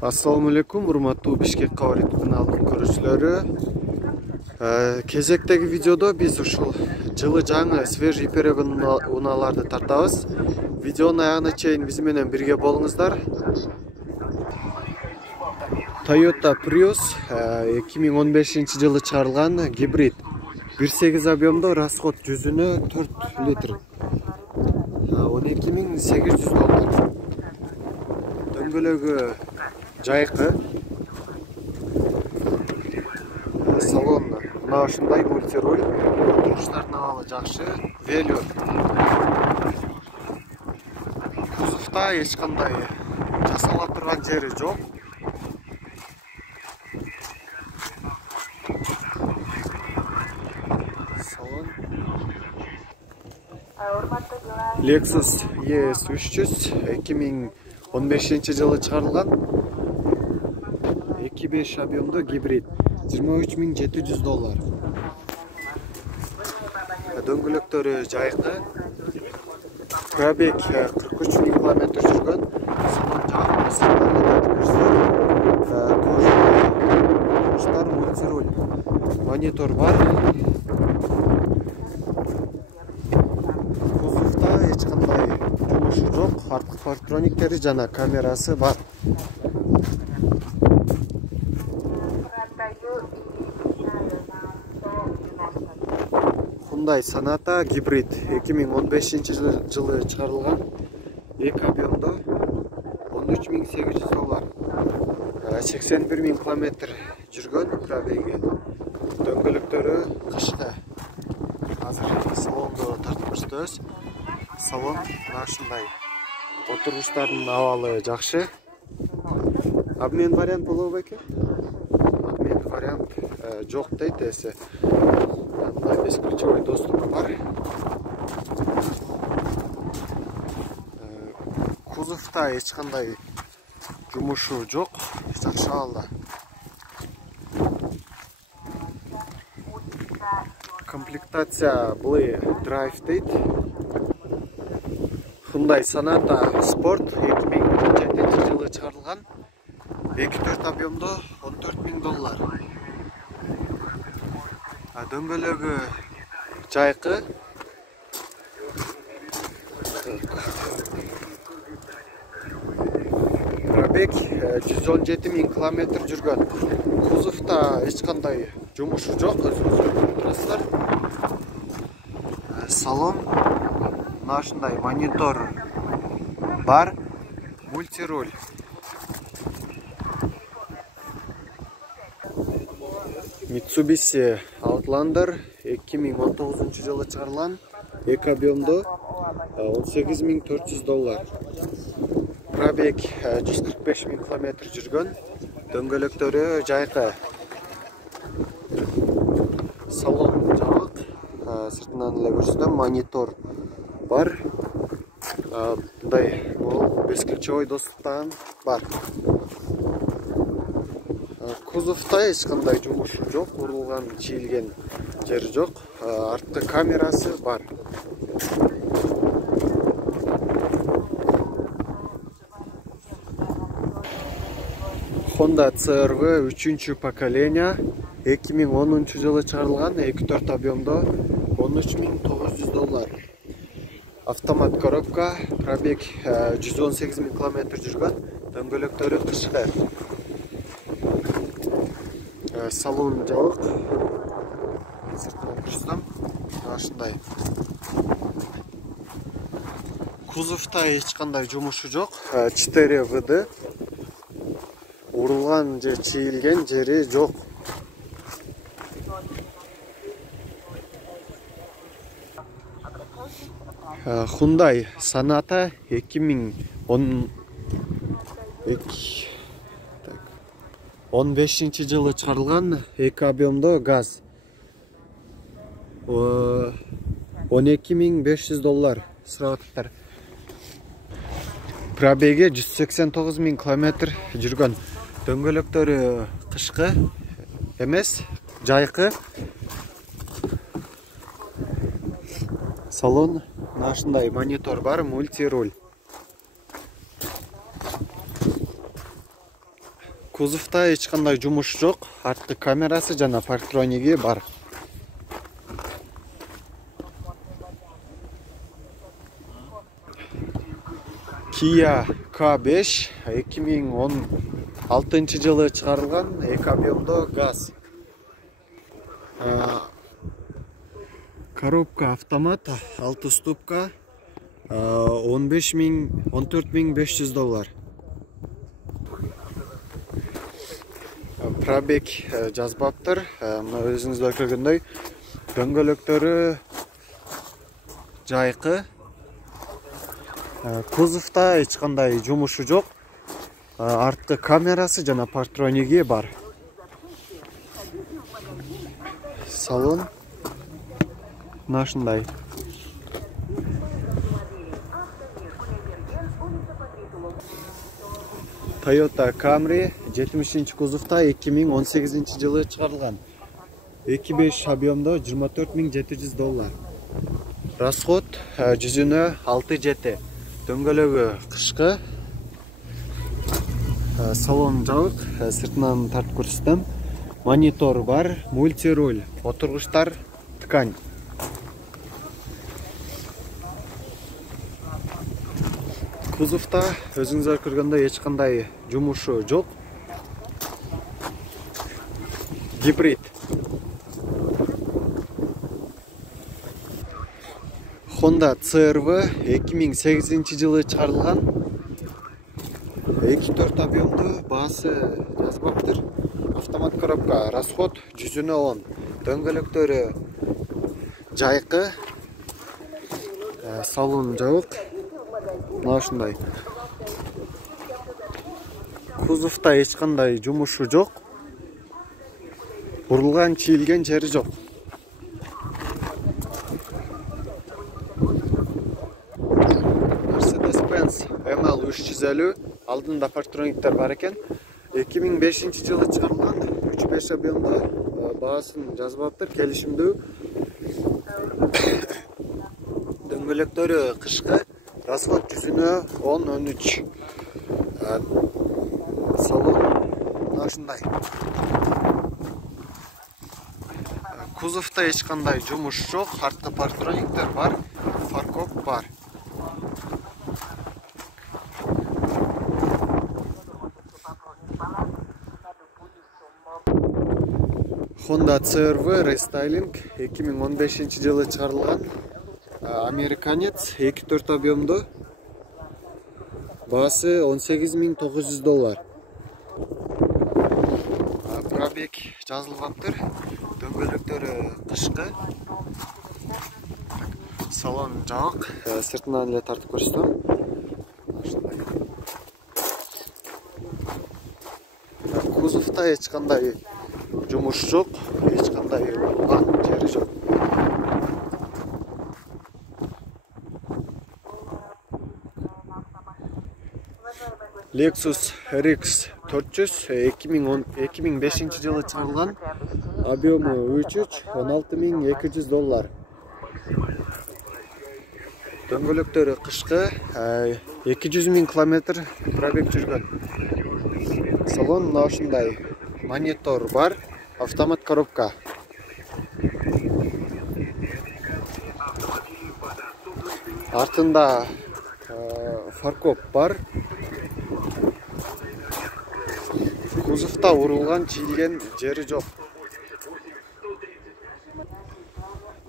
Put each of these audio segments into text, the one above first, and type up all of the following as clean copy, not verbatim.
Assalamu alaikum, урматтуу Бишкек Кабар каналынын көрүүчүлөрү. Кезектеги видеодо биз ушул жылы жаңы свежий перегон унааларды тартабыз. Видеонун аягына чейин биз менен бирге болуңуздар. Toyota Prius 2015-жылы чыгарылган гибрид 1.8 объемдо, расход жүзүнө 4 литр. 12.800 доллар. Дөңгөлөгү жайкы. Салон мына ушундай мультируль. Отуруштардын абалы жакшы. Велюр. Кузовда эч кандай жасалып турган жери жок. Салон Lexus ES 300 2015-жылы чыгарылган 2.5 объемдо гибрид 23.700 доллар. Дөңгөлөктөрү жайкы. Пробег 43.000 км жүргөн. Салон жакшы мультируль. Монитор бар. Кузовда эч кандай жумушу жок. Арткы парктрониктери жана камерасы бар. Hyundai Sonata гибрид 2015-жылы чыгарылган 2 объемдо 13.800 доллар. 81.000 км жүргөн пробеги. Дөңгөлөктөрү кышкы. Азыр салонду тартып көрсөтөбүз. Салон мына ушундай. Отуруштардын абалы жакшы. Обмен вариант болобу беке? Обмен вариант жок дейт эсе. Мындай бесключевой доступу бар. Кузовда эч кандай жумушу жок, жакшы абалда. Комплектация Blue Drive дейт. Hyundai Sonata Sport 2017-жылы чыгарылган 2.4 объемдо 14.000 доллар. Дөңгөлөгү жайкы. Пробег 117.000 км жүргөн. Кузовда эч кандай жумушу жок, өзүңүз турасыздар. Салон мына ушундай монитор бар, мультируль. Mitsubishi Outlander 2019-жылы чыгарылган 2 объемдо 18.400 доллар. Пробег 145.000 км жүргөн. Дөңгөлөктөрү жайкы. Салон жабык. Сыртынан эле көрсөтөм, монитор бар. Мындай бесключевой доступтан бар. Кузовда эч кандай жумушу жок, урулган, чийилген жери жок. Арткы камерасы бар. Honda CR-V 3-чү поколение 2010-жылы чыгарылган 2.4 объемдо 13.900 доллар. Автомат коробка, пробег 118.000 км жүргөн. Дөңгөлөктөрү кышкы. Салон жабык. Сыртынан көрсөтөм. Ушундай. Кузовда эч кандай жумушу жок. 4 ВД. Урулган же чийилген жери жок. Hyundai Sonata 2015-жылы чыгарылган 2 объемдо газ 12.500 доллар сураттар. Пробеги 189.000 км жүргөн. Дөңгөлөктөрү кышкы эмес, жайкы. Салон ушундай монитор бар, мультируль. Кузовда эч кандай жумуш жок. Арткы камерасы жана парктрониги бар. Kia K5 2016 жылы чыгарылган, эки объемдо газ. Коробка автомат, 6 ступка, 14.500 доллар. Пробег жазбаптыр. Мына өзүңүздөр көргөндөй дөңгөлөктөрү жайкы. Кузовда эч кандай жумушу жок. Арткы камерасы жана парктрониги бар. Салон нашындай. Toyota Camry 70 кузовда 2018 жылы чыгарылган. 2.5 объемдо 24.700 доллар. Расход жүзүнө 6-7. Дөңгөлөгү кышкы. Салон жабык, сыртынан тартып көрсөтөм. Монитор бар, мультируль, отургучтар ткань. Кузовда өзүңүздөр көргөндөй эч кандай жумушу жок. Гибрид. Honda CR-V 2008 жылы чыгарылган. 2.4 объемдуу, баасы жазбаптыр. Автомат коробка, расход жүзүнө 10. Дөңгөлөктөрү жайкы. Салон жабык. Мына ушундай. Кузовда эч кандай жумушу жок. Бурулган, чийилген жери жок. Mercedes-Benz ML 350 алдында парктрониктер бар экен. 2005 жылы чыгарылган, 3.5 объемдо, баасын жазбаптыр, келишимдүү. Дөңгөлөктөрү кышкы, расход жүзүнө 10-13. Салон ушундай. Кузовда эч кандай жумуш жок, арткы парктрониктер бар, фаркоп бар. Honda CR-V рестайлинг 2015 жылы чыгарылган. Американец, 2.4 объемдо, баасы 18.900 доллар. Пробег жазылбаптыр, дөңгөлөктөрү кышкы. Салон жабык, сыртынан эле тартып көрсөтөм. Кузовда эч кандай жумуш жок, эч кандай урулган жери жок. Lexus RX 400 2005 жылы чыгарылган. Объему 16.200 доллар. Дөңгөлөктөрү кышкы, 200.000 километр пробег жүргөн. Салон мына ушундай. Монитор бар, автомат коробка. Артында фаркоп бар. Кузовда урулган, чийилген жери жок.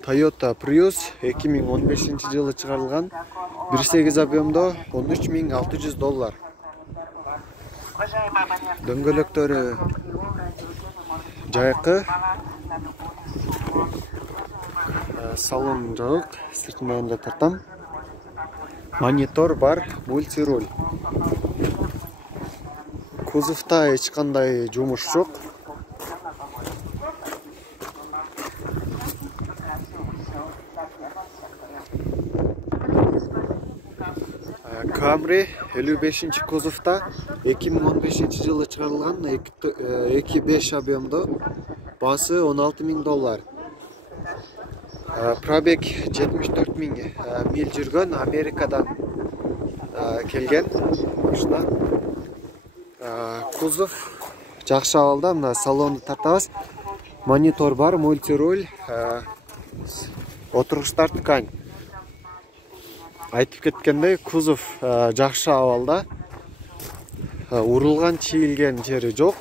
Toyota Prius 2015 жылы чыгарылган. 1.8 объемдо 13.600 доллар. Дөңгөлөктөрү жайкы. Салон жабык, сыртынан да тартам. Монитор бар, мультируль. Кузовда эч кандай жумуш жок. Camry 55 кузовда 2015 жылы чыгарылган, 2.5 объемдо, баасы 16.000 доллар. Пробег 74.000 миль жүргөн, Америкадан келген. Кузов жакшы абалда. Мына салонду тартабыз. Монитор бар, мультируль, отургучтар ткань. Айтып кеткендей, кузов жакшы абалда. Урулган, чийилген жери жок.